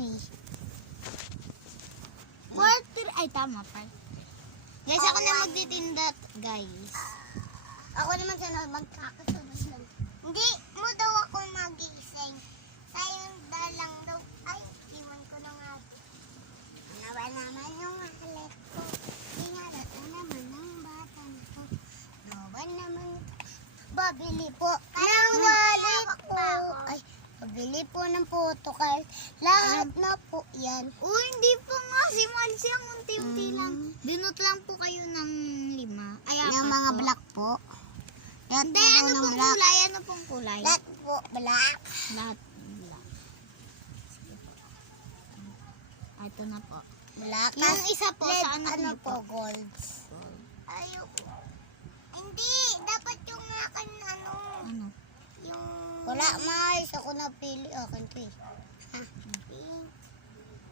40. Ay, tama pa. Guys, ako na magtitinda, guys. Ako naman sana magkakasunod lang. Hindi mo daw ako magising. Sayang dalang daw. Ay, iwan ko na nga. Nawa naman yung mahalit ko. Inalata naman ng bata ko. Nawa naman ito. Babili po ng wallet po. Ay, babili po ng photocard. Lahat na po yan. Uy, hindi po nga. Si Malsi ang unti-unti lang. Dinot lang po kayo ng 5. Ay, 4 Yung mga po. black po. Lahat Hindi, po ano ng pong black. kulay? Ano pong kulay? Lahat po black. Lahat black. Sige po. Ito na po. Black. Yung isa po, red, sa anak ano niyo po, po? golds. Ayoko. Hindi, dapat yung akin ano, Ano? yung... Wala, mais. Ako napili. Akin to eh. Ha? Pink.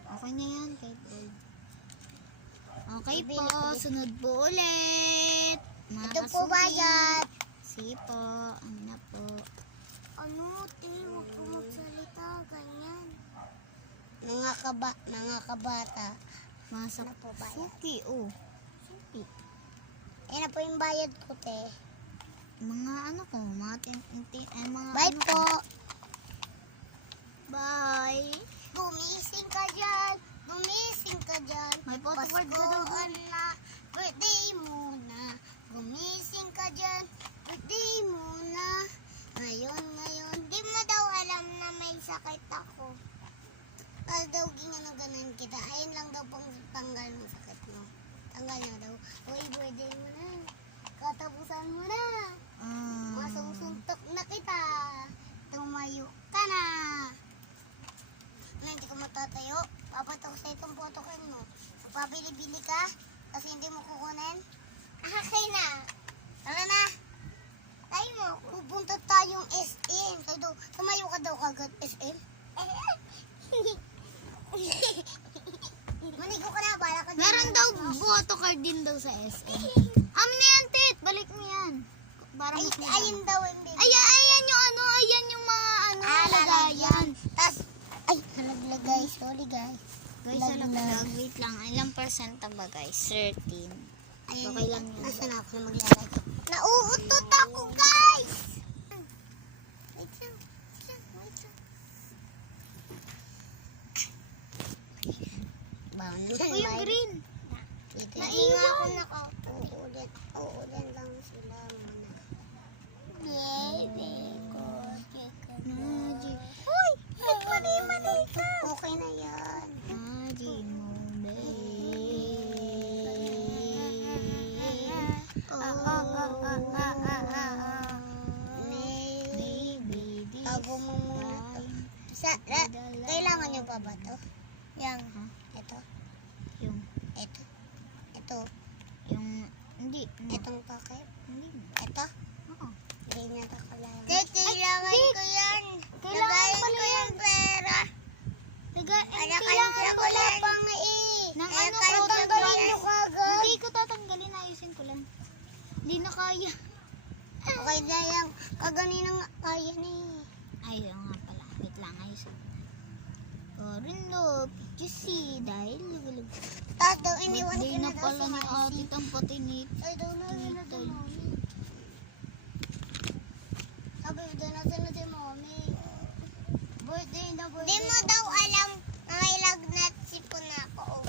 Okay na yan, kay Gold. Okay Bibili po, ko din. sunod po ulit. Mga Ito po kasuki. bayad. Sige po, ano na po. Ano, te? Huwag po magsalita. Ganyan. Mga kabata. Mga Ano po bayad? suki, oh. Suki. Yan na po yung bayad ko, te. Mga ano ko, mga mga Bye ano po. ko. Bye. Gumising ka dyan. Gumising ka dyan. May photocard ka daw. Paskoan na. Birthday muna. Gumising ka dyan. Birthday muna. Ngayon. Di mo daw alam na may sakit ako. Para daw ginanaganan kita. Ayun lang daw pang tanggal ng sakit mo. Tanggal na daw. Uy, birthday mo na. Katapusan mo na. Masusuntok na kita. Tumayo ka na. Hindi ko matatayo. Papatok sa itong photocard mo. Papabili-bili ka. Kasi hindi mo kukunin. Okay na. Tara na. Tayo mo. Pupunta tayong SM. Tayo daw. Tumayo ka daw kagad SM. Manigo ka na. Bala ka dyan. Meron daw photocard din daw sa SM. Na yan, Tit. Balik mo yan. Para Ay, mas maganda. ayun daw yung baby. Ayan yung ano, ayan yung mga ano, lagayan. Tas, ay, nalaglag guys. Sorry guys. Guys, alam wait lang. Ilang percent ba guys? 13. Ayun, Okay lang yun. Nasaan ako na maglalagay? Nauutot ako guys! Wait lang. Bawang naman. Uy, yung green. Dito Naiwan. hindi nga ako nakauulit. Uulan lang sila muna. Baby ko, Magic. Uy! Mali ka! Okay na yan. Magic mo, baby. Tago mo muna to. Kailangan nyo pa ba to? Yang. Ha? Ito. Yung, Ito. hindi. Itong packet. Hindi. Ito. Oo. Hindi na ito kailangan. Kailangan ko yan. Kailangan Nagaling ko yung pera. Kailangan ko lang. pang eh. Nang Kaya ano tayo ko, tanggalin nyo kagad. Hindi ko tatanggalin, ayusin ko lang. Hindi na kaya. Okay na yan. Kaganina nga kaya na eh. Ay, oo nga pala. Wait lang, ayusin ko. Orindo, Juicy, dahil lugalag. Tapos daw iniwan Hindi ko na na daw pala si ni Marcy. ate ang patinit. Ay daw na rin na si Tay. mommy. Sabi daw na si mommy. Birthday na birthday. Di mo daw alam na may lagnat si Punako.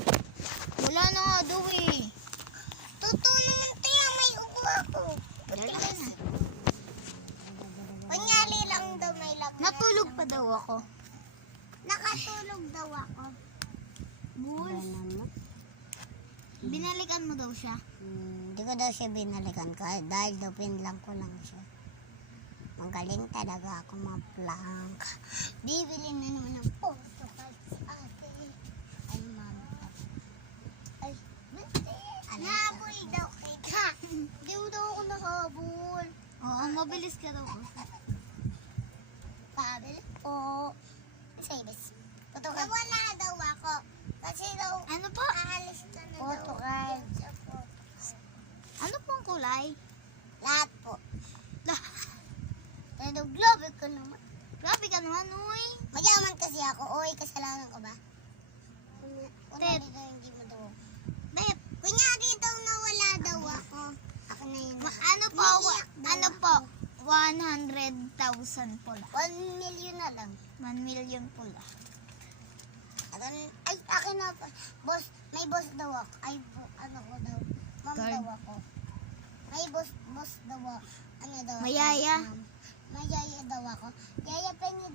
Wala na nga daw eh. Totoo naman tayo, may upo ako. Dali ka na. Kunyari lang daw may lagnat. Natulog pa daw ako. Nakatulog daw ako. Bulls. Binalikan mo daw siya. Hindi ko daw siya binalikan dahil daw pinlang ko lang siya. Magaling talaga ako ma-plank. Bibili na naman ng photocard sa ate. Ay, mama. Ay, nahabol daw kita. Hindi mo daw ako nakahabol. Oo, mabilis ka daw. Pabili po. Savings. Photocard. Wala daw ako. Kasi daw, Ano po? aalis ka na daw. Photocard. Ano pong kulay? Lahat po. Pero grabe ko naman. Grabe ka naman, uy. Mayaman kasi ako. Oy, kasalanan ko ba? Kunwari daw hindi mo daw. Beb, kunyari daw nawala daw ako. Ako na yun. Ano po? Ano po? 100,000 pula. 1 million na lang. 1 million pula. Ay, akin na. Boss, may boss daw ako. Ay, ano ko daw. Ma'am Guard. daw ako. May boss daw ako. Ano daw ako? Mayaya? Ma'am. Mayaya daw ako. Yaya, pengi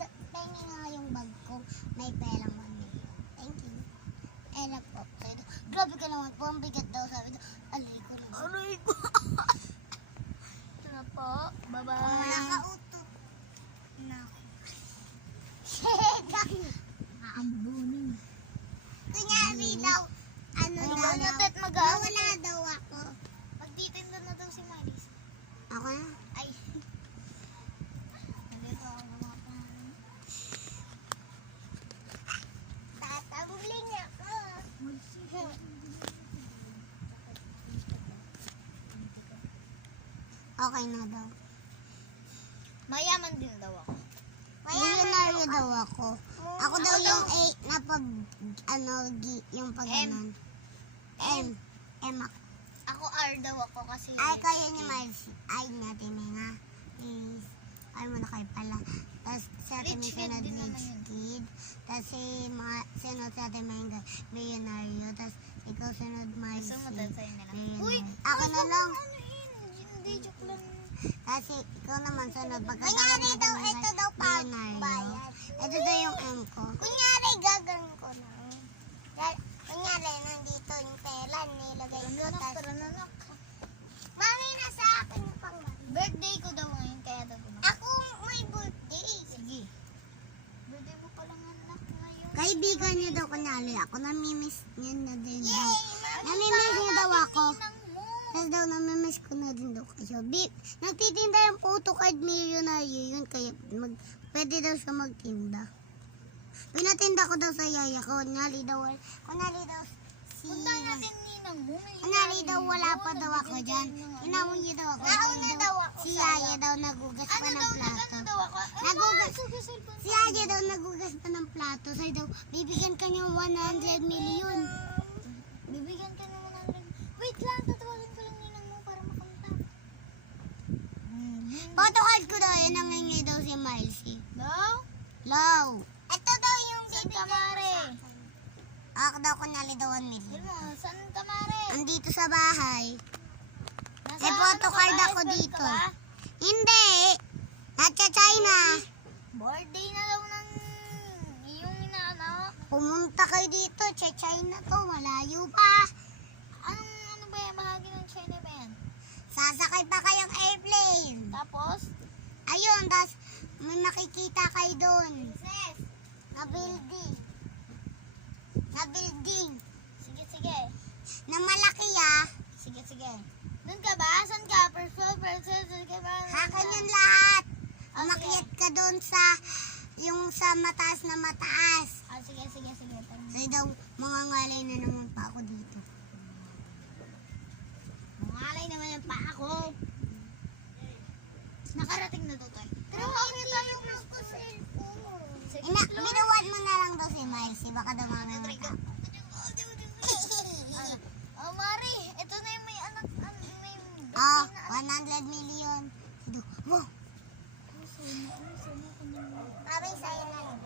nga yung bag ko. May perang 1 million. Thank you. Eh, po. Sabi daw, grabe ka naman po. Ang bigat daw. Sabi daw, alay ko naman. Aray ko. Ito na po. Bye-bye. Nakauto. Aambunin. Kunyari daw, ano Ano na ba daw. natin Nawala daw ako. Magtitinda na daw si Maris. Ako na. Ay. Nalito ako ng mga pangalan. Tatambling ako. Okay na daw. Mayaman din daw ako. Millionaire daw ako. Ako daw yung A na pag, yung pag ganon. M. M ako. Ako R daw ako kasi. Ay, kaya ni Miles. Ay, natin may nga. Please. Ay, mo na kayo pala. Tapos, sa atin may Rich kid sunod din naman rich yun. kid. Tapos, sunod sa atin may millionaire. Tapos, ikaw sunod Miles. Gusto mo dahil sa'yo na lang. Millionaire. Ako na lang. Ano yun? Hindi, joke lang. Kasi ikaw naman sunod. Kunyari daw, ito daw pa bayan. Ito daw yung M ko. Kunyari, gagang ko na. Kunyari, nandito yung pera, nilagay ko. Taranak. Mami, nasa akin yung pang Birthday ko daw ngayon, kaya daw ko. Ako may birthday. Sige. Birthday mo palang anak ngayon. Kaibigan niya daw kunyari. Ako namimiss niya na din daw. Namimiss niya daw ako. Tapos daw namimiss ko na din daw kayo. Nagtitinda yung photocard millionaire yun. Kaya pwede daw siya magtinda. Pinatinda ko daw sa yaya ko. Kunyari daw si... Punta natin ninang mo. Kunyari daw wala pa daw ako dyan. Inawon niya daw ako. Nauna daw ako Si sa'yo. yaya daw nagugas pa ng plato. Ano daw ako? Nagugas. Cellphone. Si yaya daw nagugas pa ng plato. Sa'yo daw, bibigyan ka niya 100 million. Bibigyan ka naman ng... Wait lang, tatawagin ko lang ninang mo para makamta. Photocard ko daw, yun ang hingi daw si Milesy. Daw? Low. Ito daw yung Saan ka, Mare? Ako daw kunyari daw 1 million. Yun mo, saan ka, Mare? Andito sa bahay. Nasa May photocard ano ka ba? ako SL ka dito. ba? Hindi. Nasa China. Birthday na daw ng iyong inaanak. Pumunta kayo dito. Sa China to. Malayo pa. Ano ba yan? Bahagi ng China ba yan? Sasakay pa kayong airplane. Tapos? Ayun, tas may makikita kayo doon. Na building. Na building. Sige, sige. Na malaki ah. Sige, sige. Doon ka ba? Saan ka? First floor, saan ka ba? Hakan yung lahat. Ah, Umakyat ka doon sa yung sa mataas na mataas. Ah, sige, sige, sige. Kasi daw, mga ngalay na naman pa ako dito. Mangalay naman yung pa ako. Nakarating na to tayo. Pero bakit tayo first floor? Binuwan mo na lang daw si Milesy. Baka daw mga mata. Oh, Mari, ito na yung may anak. May... Oh, 100 million. Wow. Mami, sa'yo na lang.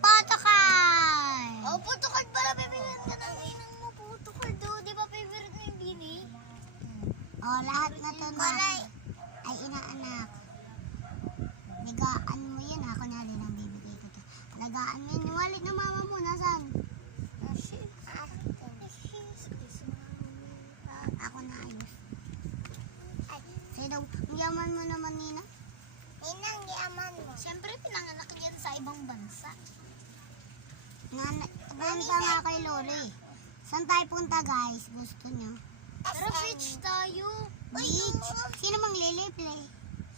Photocard! Oh, photocard pala. Bibigyan ka ng inang mo. Photocard daw. Di ba favorite mo yung bini? Oh, lahat na to na. Ay, inaanak. Ligaan mo yan. Ako na rin ang bibigay ko to. Ligaan mo yan. Yung wallet ng mama mo. Nasaan? Ako na ayos. Sa'yo daw, ang yaman mo naman, Nina. Ninang, yaman mo. Siyempre, pinanganak yan sa ibang bansa. Banta nga kay Loli. Saan tayo punta, guys? Gusto nyo? Pero rich tayo. Beach. Sino mang liliple?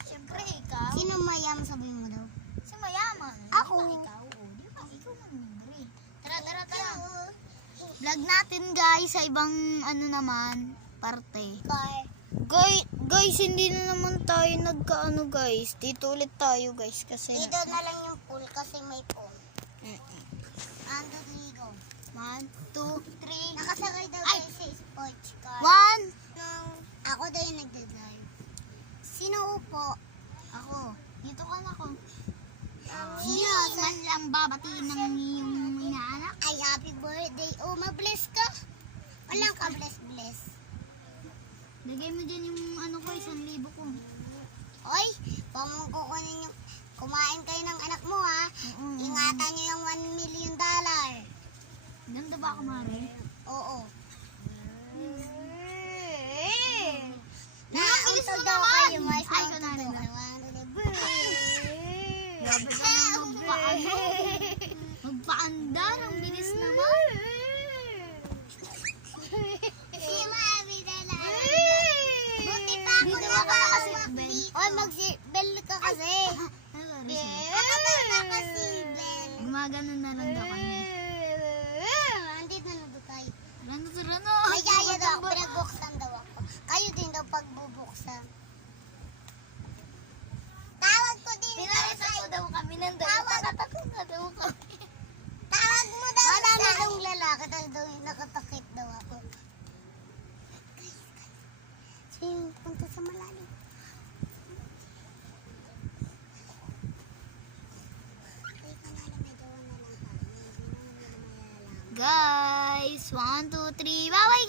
Siyempre, ikaw. Sino mayam, sabihin mo daw? Si mayaman. Ako. Di ba ikaw? Oh, di ba? Ikaw man libre. Tara, tara, tara. Vlog natin, guys, sa ibang ano naman, parte. Guys, hindi na naman tayo nagkaano, guys. Dito ulit tayo, guys, kasi Dito na lang yung pool kasi may pool. Mm-mm. Ando ligo. Man, 1, 2, 3. Nakasakay daw Ay! tayo sa sports car. 1. Ako daw yung nagdadrive. Sino upo? Ako. Dito ka na ko. Sino? Hindi man lang babatiin ng iyong inaanak. Ay, happy birthday. Oh, mabless ka. Walang ka bless. Lagay mo dyan yung ano ko, 1,000 ko. Oy, kukunin yung... Kumain kayo ng anak mo, ha? Oo. Ingatan nyo yung $1 million. Ganda ba ako, Mare? Oo. Bilis mo Nauntog daw naman! kayo, mais. Ay, Nauntog kunwari daw na. kayo. Grabe ka na magpaano. Magpaandar, ang bilis naman. Si Mami na lang. Buti pa ako Dito ka na kasi, Ben. Oy, mag-seatbelt ka kasi. Ako na naka-seatbelt. Gumagano na lang daw kami. Andito na doon tayo. Rano. May yaya daw, pinagbuksan daw ako. Kayo din daw pagbubuksan. Tawag ko din. Pinalita ko daw kami ng Tawag. na daw kami. Tawag mo daw. Wala na daw lalaki, dahil daw yung nakatakip daw ako. Sige, punta sa malalim. Ay, malalim, medyo na lang kami. Hindi naman nila malalaman. Guys, 1, 2, 3, baway